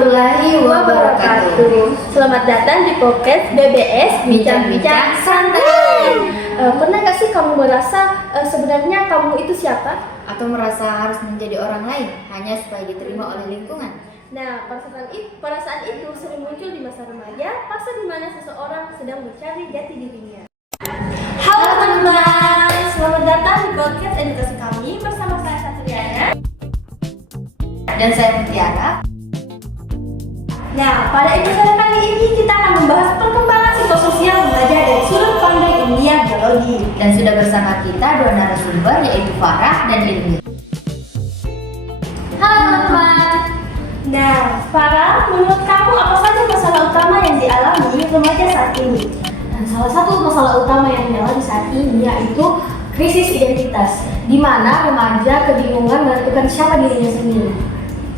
warahmatullahi wabarakatuh. Selamat datang di podcast BBS Bincang-Bincang Santai. Pernah gak sih kamu merasa sebenarnya kamu itu siapa? Atau merasa harus menjadi orang lain hanya supaya diterima oleh lingkungan? Nah, perasaan itu sering muncul di masa remaja, fase di mana seseorang sedang mencari jati dirinya. Halo teman-teman, selamat datang di podcast edukasi kami bersama saya Satriana Dan saya Mutiara. Nah, pada episode kali ini kita akan membahas perkembangan psikososial remaja dari sudut pandang ilmiah biologi. Dan sudah bersama kita dua narasumber, yaitu Farah dan Ilmi. Halo teman-teman. Nah, Farah, menurut kamu apa saja masalah utama yang dialami remaja saat ini? Dan salah satu masalah utama yang dialami saat ini yaitu krisis identitas, di mana remaja kebingungan menentukan siapa dirinya sendiri.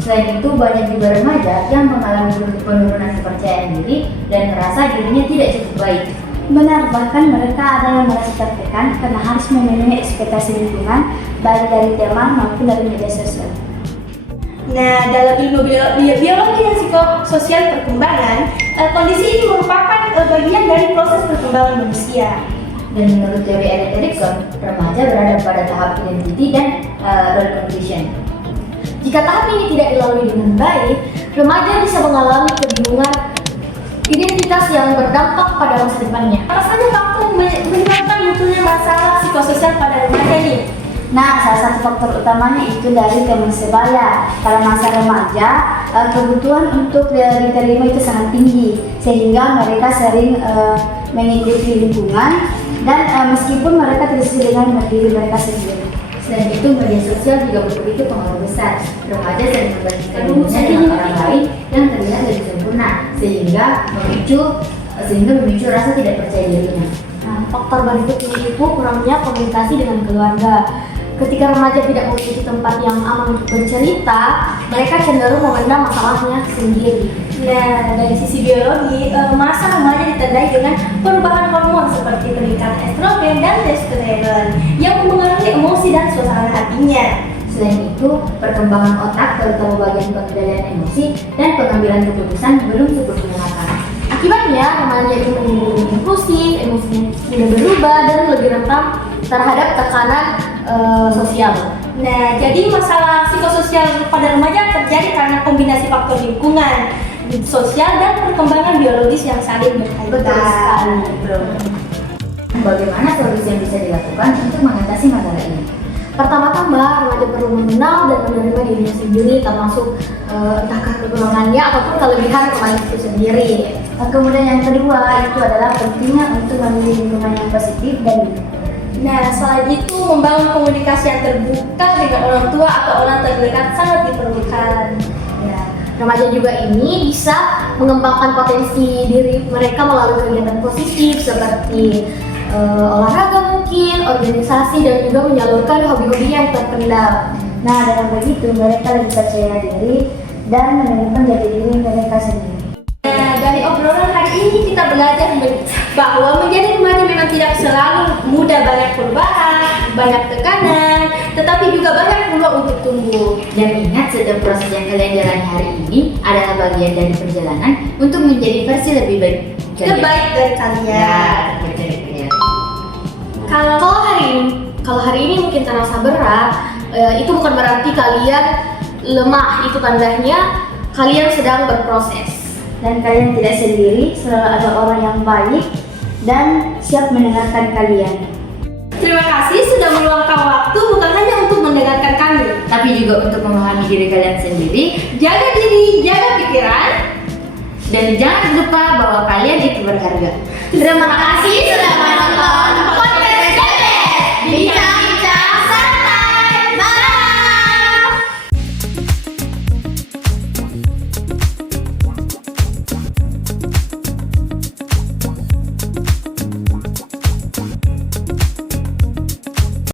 Selain itu, banyak juga remaja yang mengalami penurunan kepercayaan diri dan merasa dirinya tidak cukup baik. Benar, bahkan mereka ada yang merasa tertekan karena harus memenuhi ekspektasi lingkungan, baik dari teman maupun dari media sosial. Nah, dalam ilmu biologi dan psikososial perkembangan, kondisi ini merupakan bagian dari proses perkembangan manusia. Dan menurut teori Erik Erikson, remaja berada pada tahap identity dan role confusion. Jika tahap ini tidak dilalui dengan baik, remaja bisa mengalami kebingungan identitas yang berdampak pada masa depannya. Apa saja faktor menyebabkan munculnya masalah psikososial pada remaja ini? Nah, salah satu faktor utamanya itu dari teman sebaya. Pada masa remaja, kebutuhan untuk diterima itu sangat tinggi, sehingga mereka sering mengikuti lingkungan dan meskipun mereka tidak sesuai dengan diri mereka sendiri. Selain itu, media sosial juga memiliki pengaruh besar. Remaja sering membandingkan dirinya dengan orang lain yang terlihat lebih sempurna, sehingga memicu rasa tidak percaya dirinya. Nah, faktor berikutnya itu kurangnya komunikasi dengan keluarga. Ketika remaja tidak memiliki tempat yang aman untuk bercerita, mereka cenderung memendam masalahnya sendiri. Nah, dari sisi biologi, masa remaja ditandai dengan perubahan hormon seperti peningkatan estrogen dan testosteron yang mempengaruhi emosi dan suasana hatinya. Selain itu, perkembangan otak, terutama bagian pengendalian emosi dan pengambilan keputusan belum sepenuhnya matang. Akibatnya, remaja itu menjadi impulsif, emosinya tidak berubah dan lebih rentan terhadap tekanan sosial. Nah, jadi masalah psikososial pada remaja terjadi karena kombinasi faktor lingkungan, sosial, dan perkembangan biologis yang saling berkaitan. Betul sekali, bro. Bagaimana solusi yang bisa dilakukan untuk mengatasi masalah ini? Pertama-tama, remaja perlu mengenal dan menerima dirinya sendiri, termasuk entah kekurangannya ataupun kelebihan remaja itu sendiri. Kemudian yang kedua itu adalah pentingnya untuk memilih lingkungan yang positif dan Nah, selain itu membangun komunikasi yang terbuka dengan orang tua atau orang terdekat sangat diperlukan. Ya, remaja juga ini bisa mengembangkan potensi diri mereka melalui kegiatan positif seperti olahraga mungkin, organisasi, dan juga menyalurkan hobi-hobi yang terpendam. Nah, dengan begitu mereka lebih percaya diri dan menemukan jati diri mereka sendiri. Nah, dari obrolan hari ini kita belajar bahwa menjadi remaja memang tidak selalu mudah, banyak perubahan, banyak tekanan, tetapi juga banyak peluang untuk tumbuh. Dan ingat, setiap proses yang kalian jalani hari ini adalah bagian dari perjalanan untuk menjadi versi lebih baik Terbaik dari kalian. Ya, terbaik dari kalian. Kalau hari ini mungkin terasa berat, itu bukan berarti kalian lemah. Itu tandanya kalian sedang berproses. Dan kalian tidak sendiri, selalu ada orang yang baik dan siap mendengarkan kalian. Terima kasih sudah meluangkan waktu bukan hanya untuk mendengarkan kami, Tapi juga untuk memahami diri kalian sendiri. jaga diri, jaga pikiran. Dan jangan lupa bahwa kalian itu berharga. Terima kasih sudah menonton